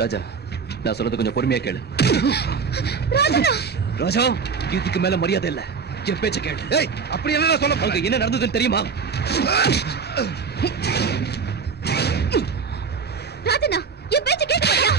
ராஜா, நான் சொல்றது கொஞ்சம் பொறுமையா கேளு. ராஜா, இதுக்கு மேல மரியாதை இல்ல. என் பேச்ச கேளு. ஏய், அப்படி என்ன சொல்ல போறீங்க? என்ன நடந்ததுன்னு தெரியுமா? ராஜனா, என் பேச்ச கேட்க மாட்டியா?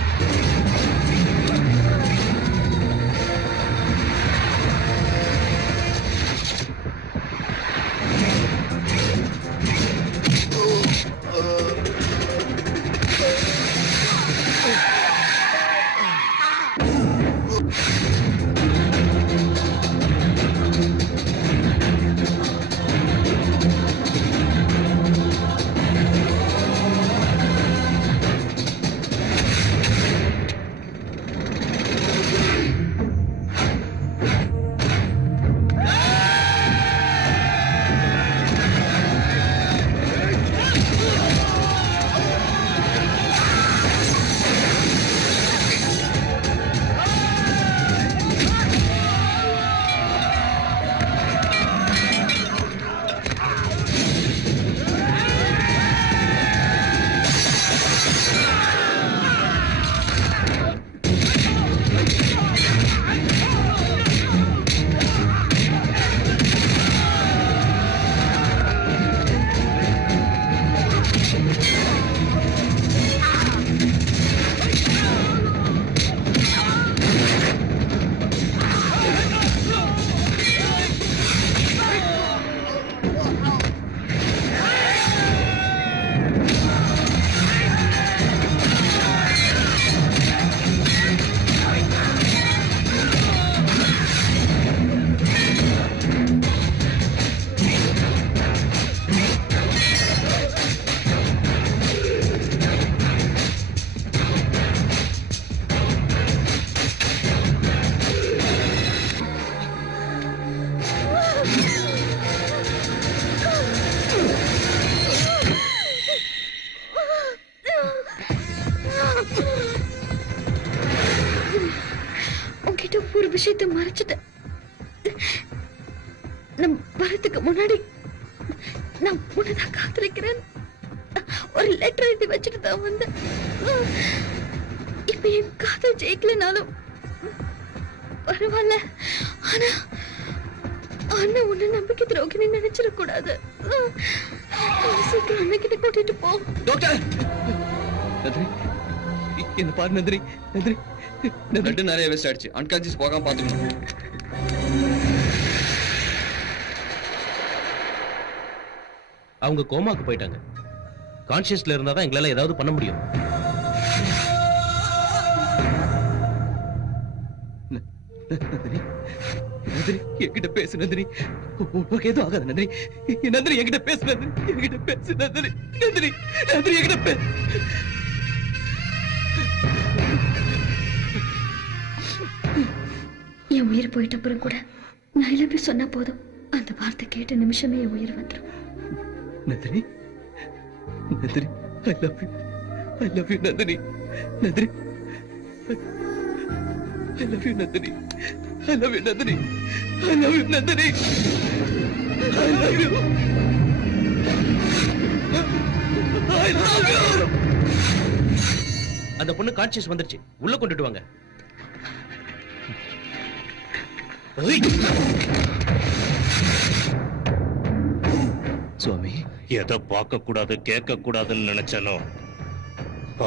உன்கிட்ட ஒரு விஷயத்தை மறைச்சிட்டேன். நம் வரத்துக்கு முன்னாடி நான் உன்னதான் காத்திருக்கிறேன். ஒரு லெட்டர் எழுதி வச்சுட்டு தான் வந்தேன். இப்ப என் காதல் ஜெயிக்கலனாலும் பரவாயில்ல. ஆனா அண்ணன் உன்னை நம்பிக்கை துரோகினி நினைச்சிடக்கூடாது. சீக்கிரம் அண்ணகிட்ட கூட்டிட்டு போ. டாக்டர், என்ன பாரு நந்தினி. நந்தினி, பிளட் நிறைய வேஸ்ட் ஆயிடுச்சு. அன்கான்சியஸ் போகாம பாத்துக்கணும். அவங்க கோமாக்கு போயிட்டாங்க. கான்சியஸ்ல இருந்தா தான் எங்களால ஏதாவது பண்ண முடியும். நந்தினி, என்கிட்ட பேசு நந்தினி. உனக்கு எதுவும் ஆகாது நந்தினி. நந்தினி, என்கிட்ட பேசு நந்தினி. என்கிட்ட பேசு நந்தினி. நந்தினி, நந்தினி, என்கிட்ட பேசு. என் உயிர் போயிட்ட அப்புறம் கூட நான் இளம்பி சொன்னா போதும், அந்த வார்த்தை கேட்ட நிமிஷமே என் உயிர் வந்துடும். Nandini, Nandini, I love you. I love you, Nandini. Nandini, I love you, Nandini. I love you, Nandini. I love you, Nandini. I love you. I love you. அந்த பொண்ணு கான்சியஸ் வந்துருச்சு. உள்ள கொண்டுட்டு வாங்க. சுவாமி, எதை பார்க்க கூடாது கேட்க கூடாதுன்னு நினைச்சனோ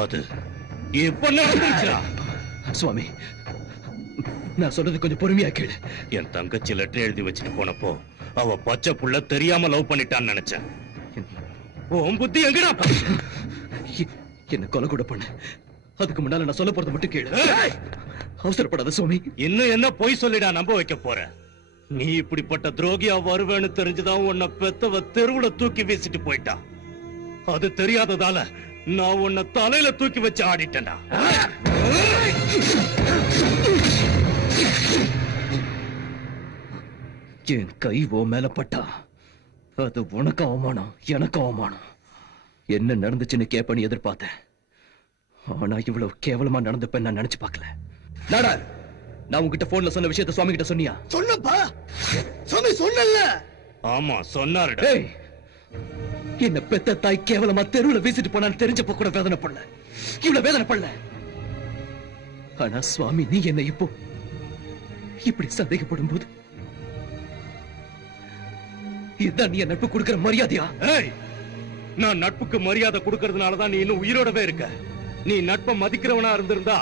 அது இப்ப நடந்துச்சா? சுவாமி, நான் சொல்றது கொஞ்சம் பொறுமையா கேளு. என் தங்கச்சி லெட்டர் எழுதி வச்சுட்டு போனப்போ அவ பச்சை புள்ள தெரியாம லவ் பண்ணிட்டான்னு நினைச்சேன். உன் புத்தி எங்கடா? என்ன கொலை கூட பண்ண. அதுக்கு முன்னால நான் சொல்ல போறது மட்டும் கேளு. அவசரப்படாத சுவாமி. இன்னும் என்ன பொய் சொல்லிடா நம்ப வைக்க போற? நீ இப்படிப்பட்ட துரோகியா வருவேன்னு தெரிஞ்சுதான் உன்னை பெத்தவ தெருவுல தூக்கி வீசிட்டு போயிட்டா. அது தெரியாததால நான் உன்னை தலையில தூக்கி வச்சு ஆடிட்டேன்டா. என் கை ஓ மேல பட்டா அது உனக்கு அவமானம், எனக்கு அவமானம். என்ன நடந்துச்சுன்னு கேப்பன்னு எதிர்பார்த்தேன். ஆனா இவ்வளவு கேவலமா நடந்துப்ப நான் நினைச்சு பார்க்கல. நாடா, நான் உங்ககிட்ட போன்ல சொன்ன விஷயத்த சுவாமி கிட்ட சொன்னியா? சொன்னப்பா, சுவாமி சொன்னல. ஆமா சொன்னாருடா. ஏய், என்ன பெத்த தாய் கேவலமா தெருவுல வீசிட்டு போனான்னு தெரிஞ்சப்ப கூட வேதனை பண்ணல, இவ்வளவு வேதனை பண்ணல. ஆனா சுவாமி, நீ என்ன இப்போ இப்படி சந்தேகப்படும் போது இதுதான் நீ என் நட்பு கொடுக்கிற மரியாதையா? ஏய், நான் நட்புக்கு மரியாதை கொடுக்கறதுனாலதான் நீ இன்னும் உயிரோடவே இருக்க. நீ நட்பை மதிக்கிறவனா இருந்திருந்தா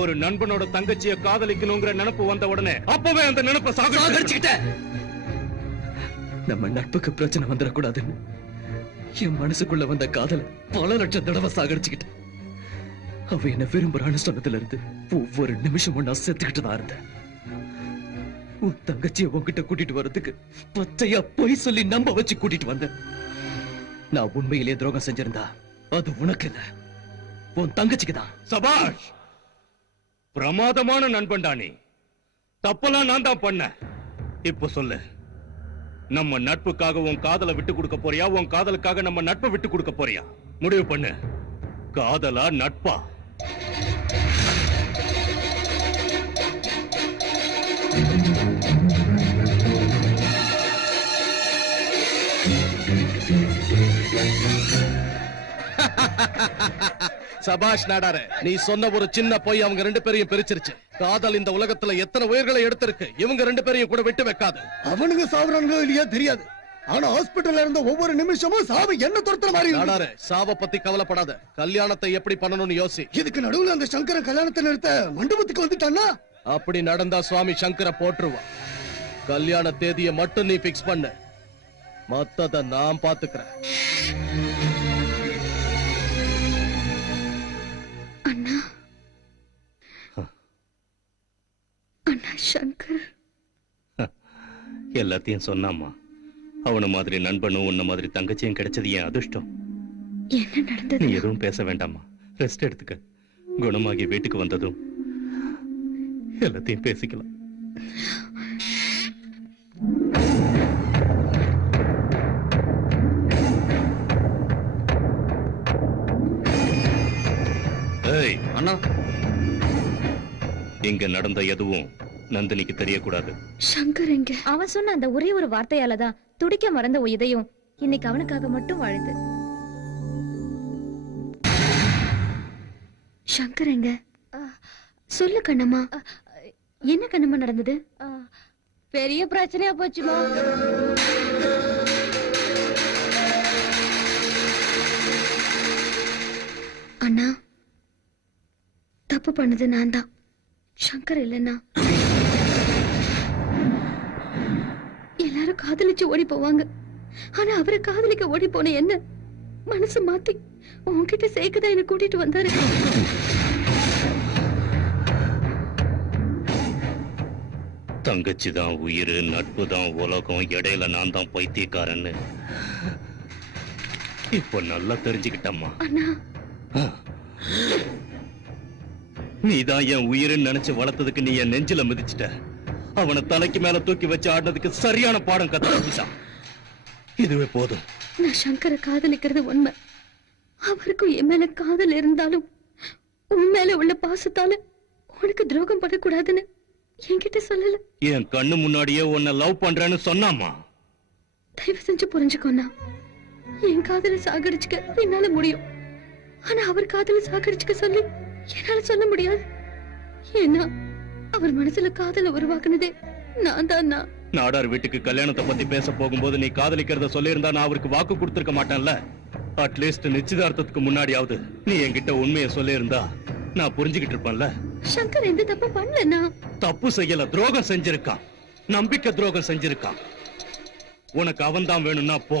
ஒரு நண்பனோட தங்கச்சிய காதலிக்கணுங்கிற நினைப்பு வந்த உடனே அப்பவே அந்த நினைப்பை சாகடிச்சுக்கிட்ட. நம்ம நட்புக்கு பிரச்சனை வந்துடக்கூடாதுன்னு என் மனசுக்குள்ள வந்த காதல பல லட்சம் தடவை சாகடிச்சுக்கிட்டேன். அவ என்ன விரும்புறான்னு சொன்னதுல இருந்து ஒவ்வொரு நிமிஷமும் நான் செத்துக்கிட்டு தான் இருந்தேன். உன் தங்கச்சியை உன்கிட்ட கூட்டிட்டு வர்றதுக்கு பச்சையா பொய் சொல்லி நம்ப வச்சு கூட்டிட்டு வந்தேன். நான் உண்மையிலேயே துரோகம் செஞ்சிருந்தா அது உனக்கு இல்ல, உன் தங்கச்சிக்கு தான். சபாஷ், பிரமாதமான நண்பன்டா நீ. தப்பெல்லாம் நான் தான் பண்ண. இப்ப சொல்லு, நம்ம நட்புக்காக உன் காதலை விட்டு கொடுக்க போறியா, உன் காதலுக்காக நம்ம நட்பை விட்டு கொடுக்க போறியா? முடிவு பண்ணு. காதலா நட்பா? சபாஷ் நாடார, நீ சொன்ன ஒரு சின்ன பொய் அவங்க ரெண்டு பேரையும் பிரிச்சிருச்சு. காதல் இந்த உலகத்துல எத்தனை உயிர்களை எடுத்திருக்கு, இவங்க ரெண்டு பேரையும் கூட விட்டு வைக்காது. அவனுங்க சாவறானுங்களோ இல்லையா தெரியாது, ஆனா ஹாஸ்பிடல்ல இருந்த ஒவ்வொரு நிமிஷமும் சாவு என்ன துரத்துற மாதிரி இருக்கு. நாடார, சாவ பத்தி கவலைப்படாத. கல்யாணத்தை எப்படி பண்ணணும்னு யோசி. இதுக்கு நடுவுல அந்த சங்கர கல்யாணத்தை நிறுத்த மண்டபத்துக்கு வந்துட்டான்னா அப்படி நடந்தா சுவாமி சங்கர போட்டுருவான். கல்யாண தேதியை மட்டும் நீ பிக்ஸ் பண்ணு, மத்தத நான் பாத்துக்கிறேன். அண்ணா, அண்ணா சங்கர் எல்லாத்தையும் சொன்னாமா. அவன மாதிரி நண்பனும் உன்ன மாதிரி தங்கச்சியும் கிடைச்சது என் அதிர்ஷ்டம். என்ன நடந்தது? நீ எதுவும் பேச வேண்டாமா, ரெஸ்ட் எடுத்துக்க. குணமாகி வீட்டுக்கு வந்ததும் எல்லாத்தையும் பேசிக்கலாம். ஏய் அண்ணா, இங்க நடந்த எதுவும் நந்தினிக்கு தெரியக்கூடாது. சங்கர் எங்க? அவன் சொன்ன அந்த ஒரே ஒரு வார்த்தையாலதான் துடிக்க மறந்த உன் இதயம் இன்னைக்கு அவனுக்காக மட்டும் வாழுது. சங்கர் எங்க? சொல்லு கண்ணம்மா, என்ன கண்ணம்மா நடந்தது? பெரிய பிரச்சனையா போச்சுமா. அண்ணா, தப்பு பண்ணது நான் தான், சங்கர் இல்லைன்னா. எல்லாரும் காதலிச்சு ஓடி போவாங்க, ஆனா அவரை காதலிக்க ஓடி போன என்ன மனசு மாத்தி உன்கிட்ட சேர்க்கதான் என்ன கூட்டிட்டு வந்தாரு. தங்கச்சி தான் உயிர், நட்பு தான் உலகம், இடையில நான் தான் பைத்தியக்காரன்னு இப்ப நல்லா தெரிஞ்சுக்கிட்டம்மா. அண்ணா, நீதான் என் உயிர்னு நினைச்சு வளர்த்ததுக்கு நீ என் நெஞ்சில மிதிச்சிட்ட. அவனை தலைக்கு மேல தூக்கி வச்சு ஆடினதுக்கு சரியான பாடம் கத்துக்கிட்டான். இதுவே போதும். நான் சங்கரை காதலிக்கிறது உண்மை. அவருக்கும் என் மேல காதல் இருந்தாலும் உன் மேல உள்ள பாசத்தால உனக்கு துரோகம் பண்ணக்கூடாதுன்னு என்கிட்ட சொல்லல. என் கண்ணு முன்னாடியே உன்னை லவ் பண்றேன்னு சொன்னாமா. தயவு செஞ்சு புரிஞ்சுக்கோண்ணா, என் காதலை சாகடிச்சுக்க என்னால முடியும், ஆனா அவர் காதலை சாகடிச்சுக்க சொல்லி என்னால சொல்ல முடியாது. ஏன்னா அவர் மனசுல காதலை உருவாக்குனதே நான் தான் நாடார் வீட்டுக்கு கல்யாணத்தை பத்தி பேச போகும்போது நீ காதலிக்கிறத சொல்லியிருந்தா நான் அவருக்கு வாக்கு கொடுத்திருக்க மாட்டேன்ல. அட்லீஸ்ட் நிச்சயதார்த்தத்துக்கு முன்னாடியாவது நீ என்கிட்ட உண்மையை சொல்லியிருந்தா நான் புரிஞ்சுக்கிட்டு இருப்பேன்ல. சங்கர் எந்த தப்பு பண்ணலண்ணா. தப்பு செய்யல, துரோகம் செஞ்சிருக்கான், நம்பிக்கை துரோகம் செஞ்சிருக்கான். உனக்கு அவன் தான் வேணும்னா போ,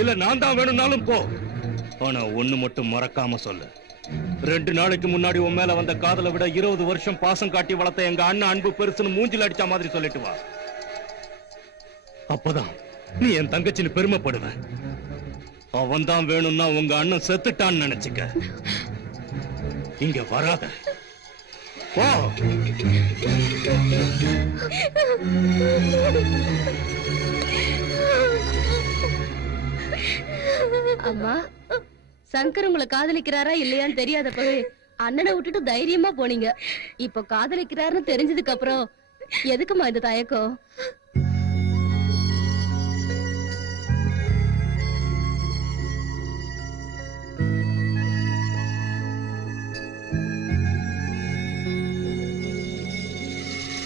இல்ல நான் தான் வேணும்னாலும் போ. ஆனா ஒண்ணு மட்டும் மறக்காம சொல்லு, 2 நாளைக்கு முன்னாடி உன் மேல வந்த காதலை விட 20 வருஷம் பாசம் காட்டி வளர்த்த எங்க அண்ணன் அன்பு பெருசுன்னு மூஞ்சில அடிச்ச மாதிரி சொல்லிட்டு வா. அப்பதான் நீ என் தங்கச்சின்னு பெருமைப்படுவ. அவன் தான் வேணும்னா உங்க அண்ணன் செத்துட்டான்னு நினைச்சுக்க. இங்க வராத, போ. அம்மா, சங்கர் உங்களை காதலிக்கிறாரா இல்லையான்னு தெரியாதப்பவே அண்ணனை விட்டுட்டு தைரியமா போனீங்க. இப்ப காதலிக்கிறாருன்னு தெரிஞ்சதுக்கு அப்புறம் எதுக்குமா இந்த தயக்கம்?